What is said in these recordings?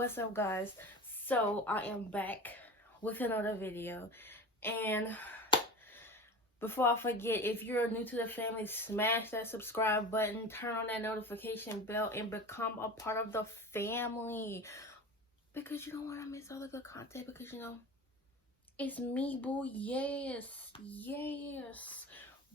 What's up, guys? So I am back with another video, and before I forget, if you're new to the family, smash that subscribe button, turn on that notification bell, and become a part of the family, because you don't want to miss all the good content, because it's me, boo. Yes.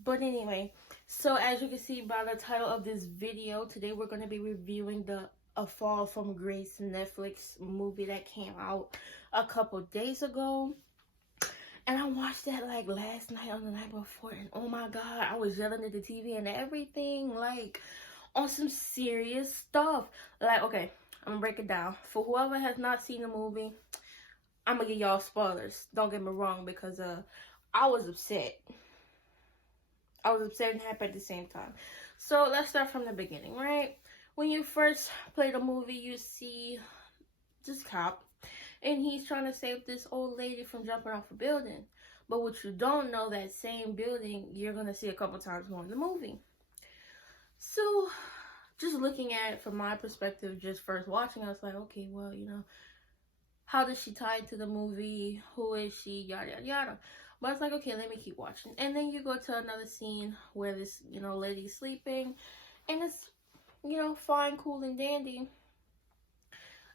But anyway, so as you can see by the title of this video, today we're going to be reviewing the A Fall from Grace Netflix movie that came out a couple days ago. And I watched that like last night or the night before, and oh my god, I was yelling at the TV and everything, like on some serious stuff. Like, okay, I'm gonna break it down. For whoever has not seen the movie, I'm gonna give y'all spoilers. Don't get me wrong, because I was upset. I was upset and happy at the same time. So let's start from the beginning, right? When you first play the movie, you see this cop, and he's trying to save this old lady from jumping off a building. But what you don't know, that same building you're gonna see a couple times more in the movie. So just looking at it from my perspective, just first watching, I was like, okay, well, how does she tie to the movie? Who is she? Yada yada yada. But it's like, okay, let me keep watching. And then you go to another scene where this, lady's sleeping, and it's, fine, cool, and dandy.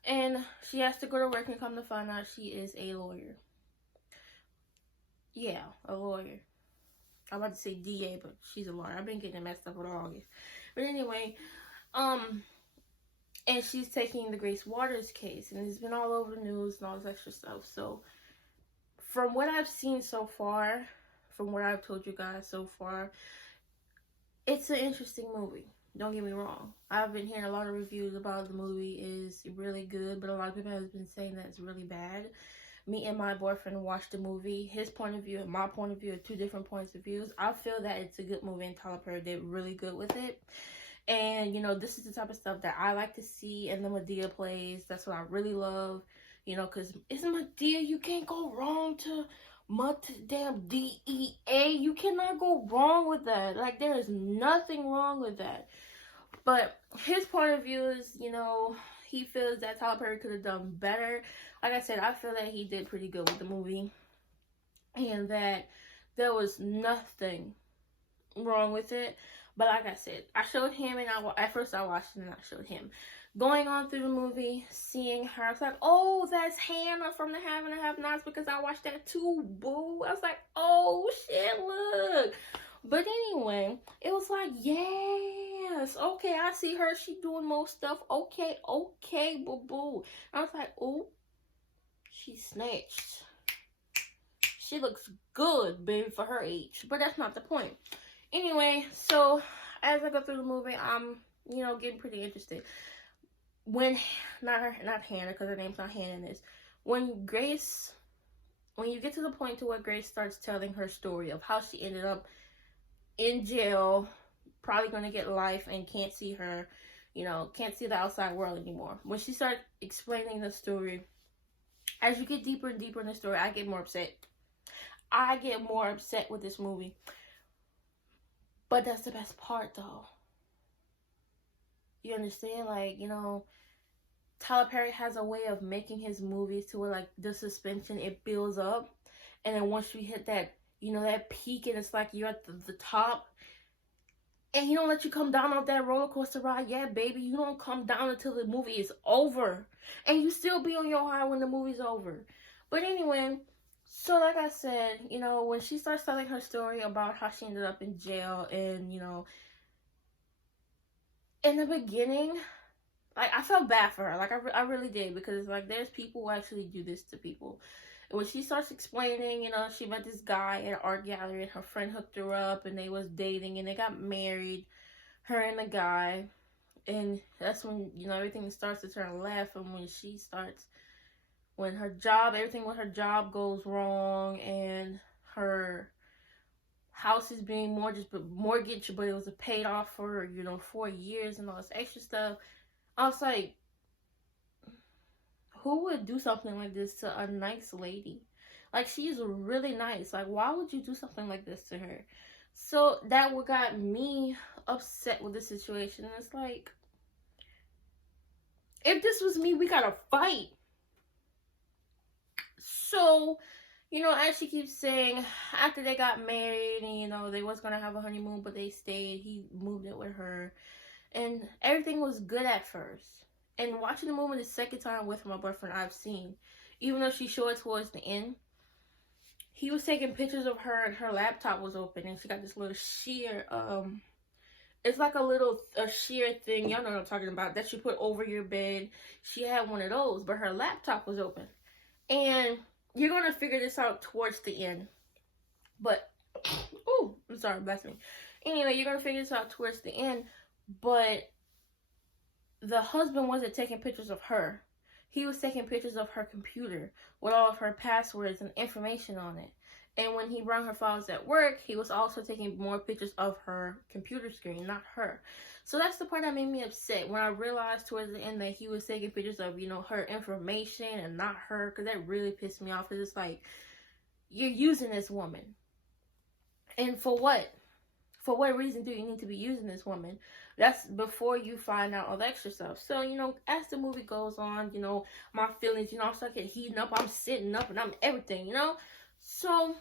And she has to go to work, and come to find out she is a lawyer. Yeah, a lawyer. I'm about to say DA, but she's a lawyer. I've been getting messed up with August. But anyway, and she's taking the Grace Waters case, and it's been all over the news and all this extra stuff. So from what I've seen so far, from what I've told you guys so far, it's an interesting movie. Don't get me wrong. I've been hearing a lot of reviews about the movie is really good, but a lot of people have been saying that it's really bad. Me and my boyfriend watched the movie. His point of view and my point of view are two different points of views. I feel that it's a good movie, and Tyler Perry did really good with it. And, this is the type of stuff that I like to see in the Madea plays. That's what I really love. Because it's Madea. You can't go wrong to damn DEA. You cannot go wrong with that. Like, there is nothing wrong with that. But his point of view is, he feels that Tyler Perry could have done better. Like I said, I feel that he did pretty good with the movie, and that there was nothing wrong with it. But like I said, I showed him, and at first I watched it and I showed him. Going on through the movie, seeing her, I was like, oh, that's Hannah from The Have and the Have-Nots, because I watched that too, boo. I was like, oh, shit, look. But anyway, it was like, yes, okay, I see her. She doing most stuff. Okay, boo-boo. I was like, oh, she snatched. She looks good, baby, for her age. But that's not the point. Anyway, so as I go through the movie, I'm, getting pretty interested. When, not Hannah, because her name's not Hannah in this. When you get to the point to where Grace starts telling her story of how she ended up in jail, probably going to get life, and can't see can't see the outside world anymore. When she starts explaining the story, as you get deeper and deeper in the story, I get more upset. I get more upset with this movie. But that's the best part, though. You understand? Like, Tyler Perry has a way of making his movies to where, like, the suspension, it builds up. And then once you hit that, that peak, and it's like you're at the top, and he don't let you come down off that roller coaster ride. Yeah, baby, you don't come down until the movie is over. And you still be on your high when the movie's over. But anyway, so like I said, when she starts telling her story about how she ended up in jail, and, in the beginning, like, I felt bad for her. Like, I really did, because, like, there's people who actually do this to people. And when she starts explaining, she met this guy at an art gallery, and her friend hooked her up, and they was dating, and they got married, her and the guy. And that's when, everything starts to turn left, and when everything with her job goes wrong, and her house is being mortgaged, but it was paid off for, 4 years, and all this extra stuff. I was like, who would do something like this to a nice lady? Like, she's really nice. Like, why would you do something like this to her? So that what got me upset with the situation. It's like, If this was me, we gotta fight. So, you know, as she keeps saying, after they got married and, you know, they was gonna have a honeymoon, but they stayed, he moved it with her. And everything was good at first. And watching the movie the second time with my boyfriend, I've seen, even though she showed it towards the end, he was taking pictures of her and her laptop was open and she got this little sheer, it's like a sheer thing, y'all know what I'm talking about, that you put over your bed. She had one of those, but her laptop was open. And you're gonna figure this out towards the end. But, oh, I'm sorry, bless me. Anyway, you're gonna figure this out towards the end, but the husband wasn't taking pictures of her. He was taking pictures of her computer with all of her passwords and information on it. And when he brought her files at work, he was also taking more pictures of her computer screen, not her. So that's the part that made me upset when I realized towards the end that he was taking pictures of, you know, her information and not her, because that really pissed me off. Because it's like, you're using this woman. And for what? For what reason do you need to be using this woman? That's before you find out all the extra stuff. So, you know, as the movie goes on, you know, my feelings, you know, I start getting heating up. I'm sitting up and I'm everything, you know. So,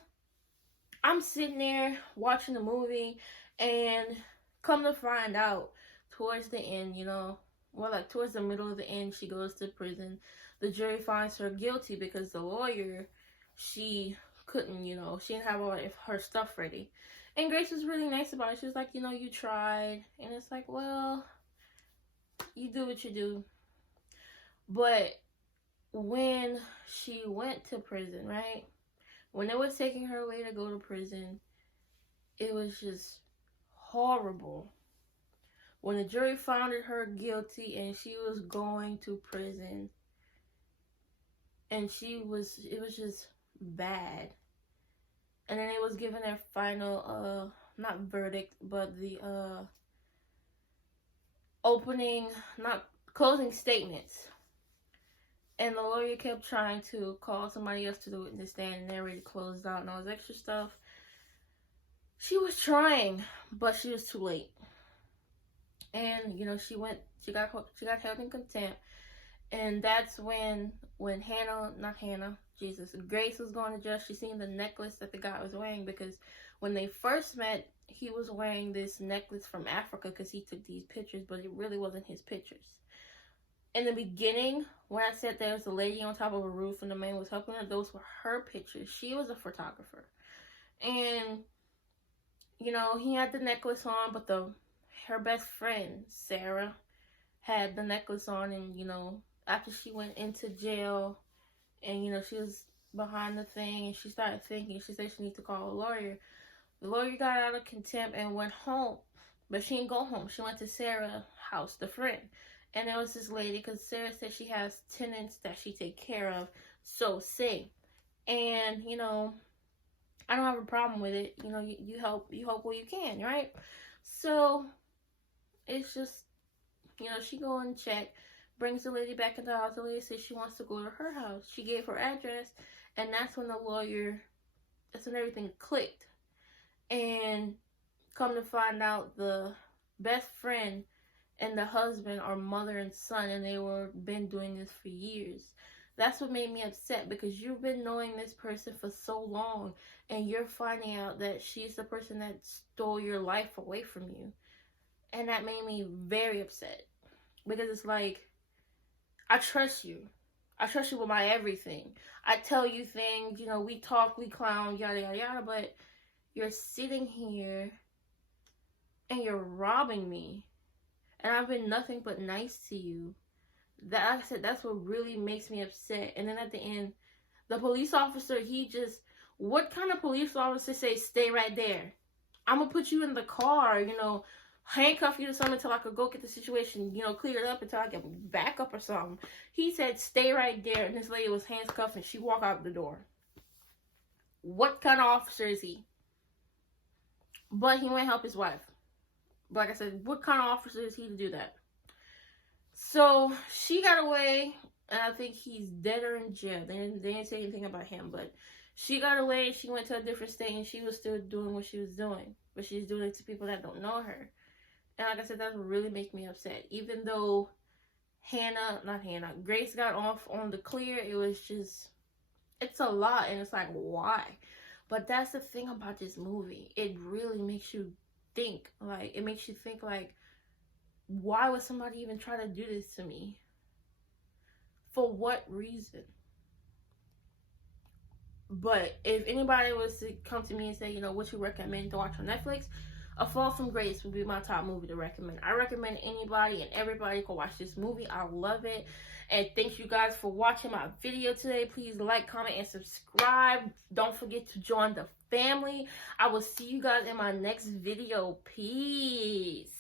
I'm sitting there watching the movie, and come to find out towards the end, you know, well, like towards the middle of the end, she goes to prison. The jury finds her guilty because the lawyer, she couldn't, you know, she didn't have all of her stuff ready. And Grace was really nice about it. She was like, you know, you tried. And it's like, well, you do what you do. But when she went to prison, right? When they was taking her away to go to prison, it was just horrible. When the jury found her guilty and she was going to prison, and it was just bad. And then it was given their final, not verdict, but the closing statements. And the lawyer kept trying to call somebody else to the witness stand, and they already closed out and all this extra stuff. She was trying, but she was too late. And, you know, she got held in contempt. And that's when Grace was going to jail. She seen the necklace that the guy was wearing, because when they first met, he was wearing this necklace from Africa because he took these pictures, but it really wasn't his pictures. In the beginning, when I said there was a lady on top of a roof and the man was helping her, those were her pictures. She was a photographer. And, you know, he had the necklace on, but her best friend, Sarah, had the necklace on. And, you know, after she went into jail and, you know, she was behind the thing and she started thinking, she said she needs to call a lawyer. The lawyer got out of contempt and went home, but she didn't go home. She went to Sarah's house, the friend. And there was this lady, because Sarah said she has tenants that she take care of, so say. And, you know, I don't have a problem with it. You know, you help where you can, right? So, it's just, you know, she go and check, brings the lady back in the house. The lady says she wants to go to her house. She gave her address, and that's when that's when everything clicked. And come to find out, the best friend and the husband are mother and son, and they been doing this for years. That's what made me upset, because you've been knowing this person for so long, and you're finding out that she's the person that stole your life away from you. And that made me very upset, because it's like, I trust you. I trust you with my everything. I tell you things, you know, we talk, we clown, yada, yada, yada, but you're sitting here and you're robbing me. And I've been nothing but nice to you. That, like I said, that's what really makes me upset. And then at the end, the police officer, what kind of police officer say, stay right there? I'm going to put you in the car, you know, handcuff you to something until I could go get the situation, you know, cleared up until I get back up or something. He said, stay right there. And this lady was handcuffed and she walked out the door. What kind of officer is he? But he went help his wife. Like I said, what kind of officer is he to do that? So she got away, and I think he's dead or in jail. They didn't say anything about him, but she got away. She went to a different state, and she was still doing what she was doing, but she's doing it to people that don't know her. And like I said, that really makes me upset. Even though Grace got off on the clear. It was just, it's a lot, and it's like, why? But that's the thing about this movie. It really makes you think. Like, it makes you think, like, why would somebody even try to do this to me? For what reason? But if anybody was to come to me and say, you know, what you recommend to watch on Netflix, A Fall from Grace would be my top movie to recommend. I recommend anybody and everybody go watch this movie. I love it. And thank you guys for watching my video today. Please like, comment, and subscribe. Don't forget to join the family. I will see you guys in my next video. Peace.